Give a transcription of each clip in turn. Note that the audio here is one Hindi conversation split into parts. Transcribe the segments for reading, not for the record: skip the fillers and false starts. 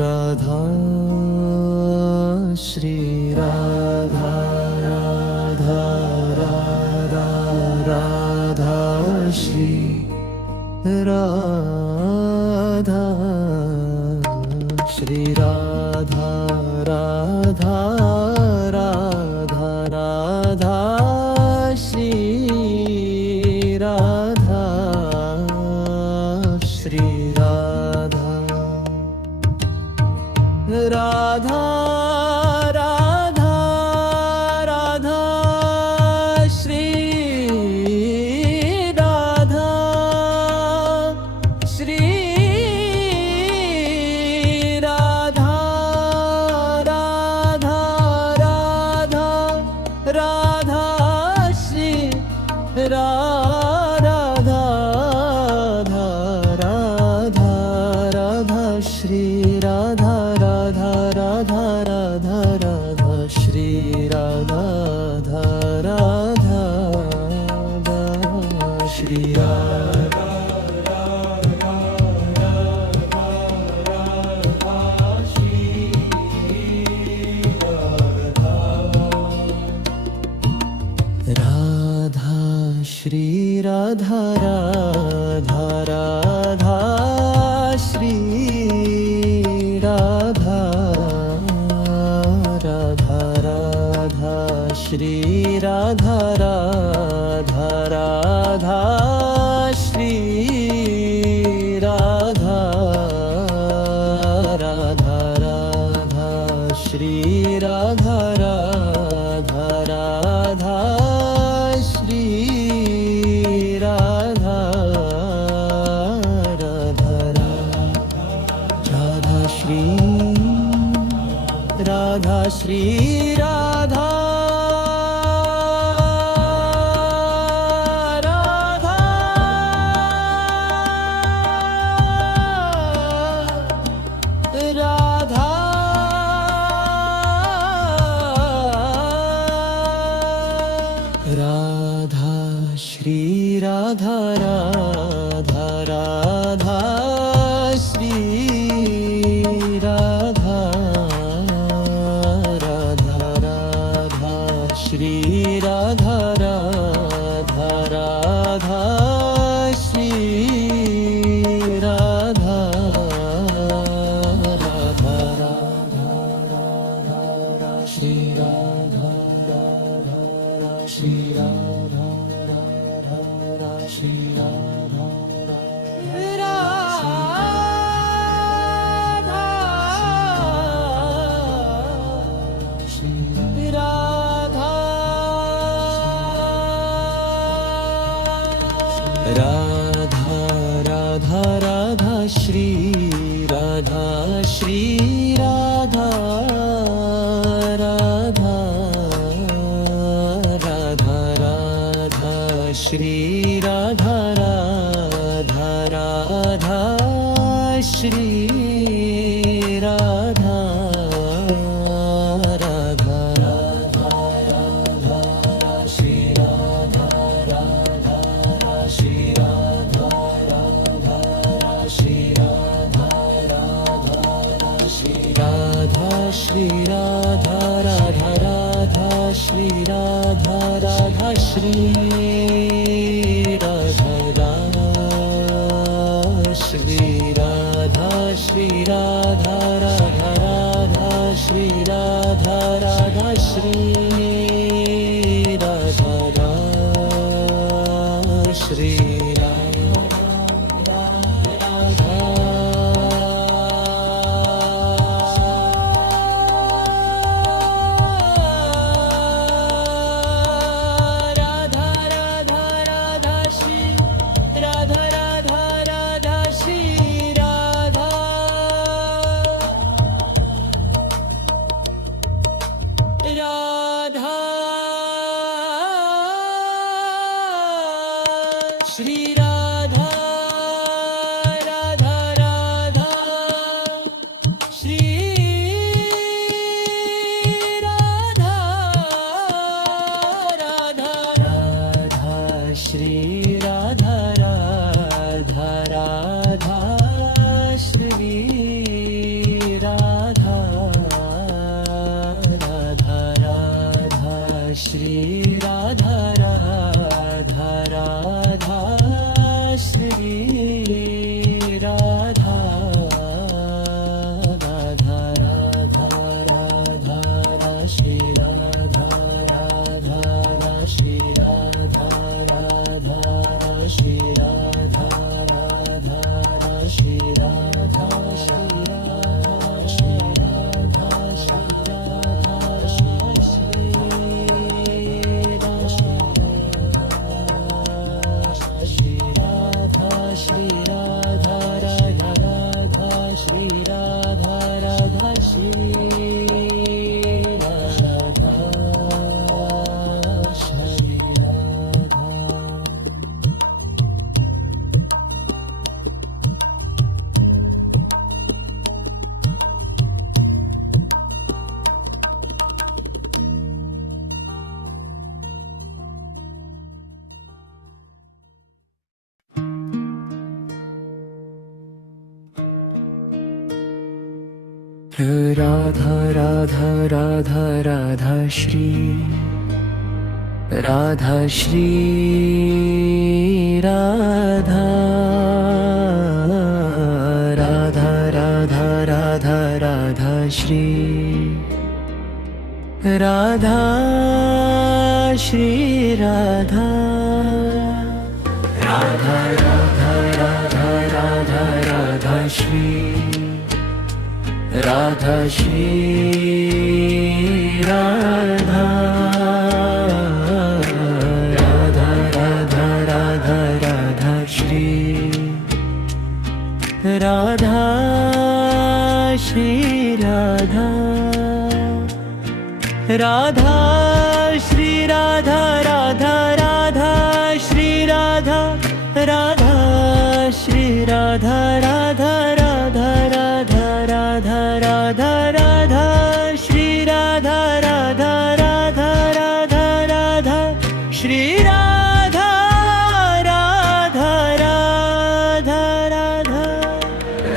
राधा श्री राधा राधा राधा राधा श्री राधा श्री राधा राधा राधा राधा श्री राधा श्री राधा राधा राधा राधा श्री राधा श्री राधा राधा राधा राधा श्री राधा राधा राधा राधा श्री राधा राधा राधा राधा राधा श्री राधा राधा राधा श्री राधा राधा श्री राधा राधा राधा श्री राधा राधा राधा श्री राधा राधा राधा श्री राधा राधा राधा श्री राधा राधा राधा श्री राधा राधा राधा श्री राधा श्री राधा राधा राधा राधा श्री राधा राधा राधा श्री राधा राधा राधा श्री राधा राधा राधा श्री राधा राधा राधा राधा श्री राधा राधा श्री राधा राधा श्री राधा राधा राधा राधा श्री राधा श्री राधा राधा राधा राधा श्री राधा राधा राधा श्री राधा राधा राधा राधा श्री राधा राधा श्री राधा राधा श्री राधा राधा श्री राधा श्री राधा राधा राधा श्री राधा राधा श्री राधा श्री राधा श्री राधा राधा राधा श्री राधा राधा श्री राधा श्री राधा राधा राधा राधा श्री राधा राधा राधा श्री राधा राधा राधा राधा श्री राधा राधा श्री राधा राधा श्री राधा राधा श्री राधा राधा राधा राधा राधा श्री राधा श्री राधा राधा राधा राधा राधा श्री राधा श्री राधा राधा राधा राधा राधा राधा श्री राधा श्री राधा राधा राधा राधा राधा श्री राधा श्री राधा राधा श्री राधा राधा राधा श्री राधा राधा श्री राधा राधा राधा राधा राधा राधा राधा श्री राधा राधा राधा राधा राधा श्री राधा राधा राधा राधा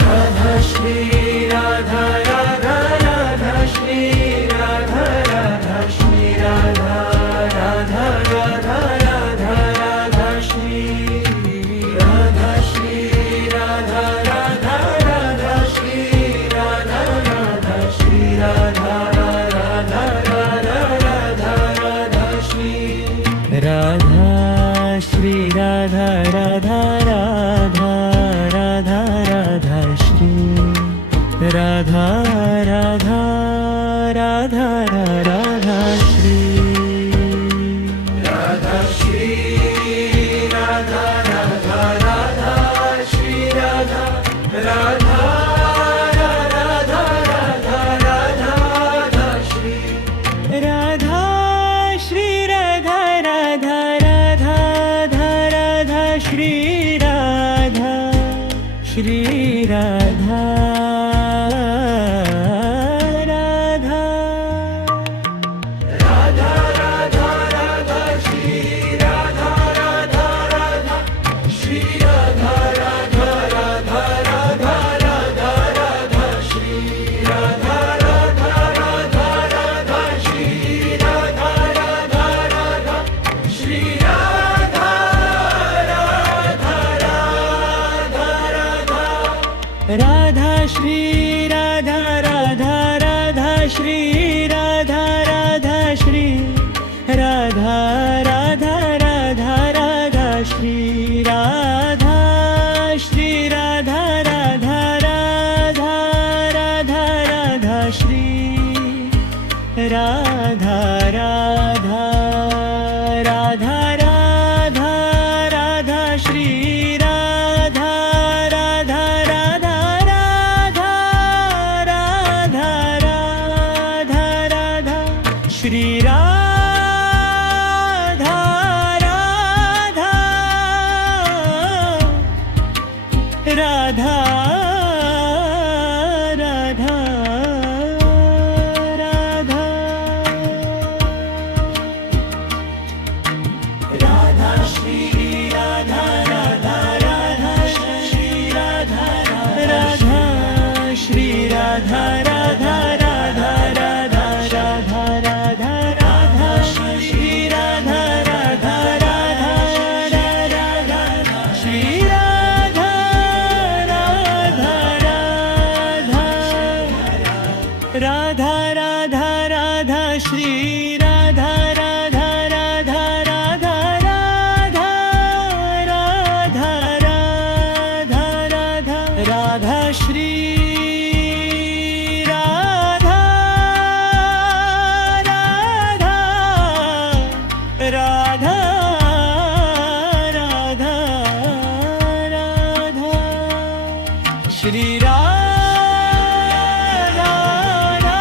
राधा श्री राधा राधा राधा श्री राधा राधा श्री राधा राधा राधा राधा राधा श्री राधा श्री राधा राधा राधा श्री राधा राधा श्री राधा राधा राधा राधा राधा श्री राधा श्री राधा राधा राधा राधा राधा श्री राधा राधा राधा राधा श्री राधा श्री राधा राधा राधा श्री राधा राधा राधा राधा राधा राधा श्री राधा श्री राधा राधा राधा राधा श्री राधा श्री राधा राधा श्री राधा राधा राधा श्री राधा राधा श्री राधा राधा राधा राधा श्री राधा श्री राधा राधा राधा राधा राधा श्री राधा राधा राधा राधा राधा श्री राधा राधा राधा राधा राधा राधा राधा श्री राधा राधा राधा राधा राधा राधा श्री राधा राधा राधा श्री राधा राधा श्री राधा राधा राधा राधा श्री राधा राधा राधा राधा राधा राधा राधा राधा राधा श्री राधा राधा राधा राधा राधा श्री राधा राधा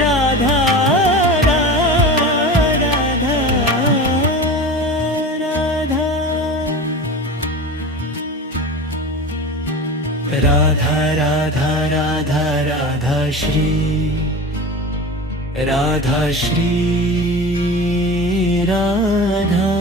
राधा राधा राधा राधा राधा राधा श्री राधा श्री राधा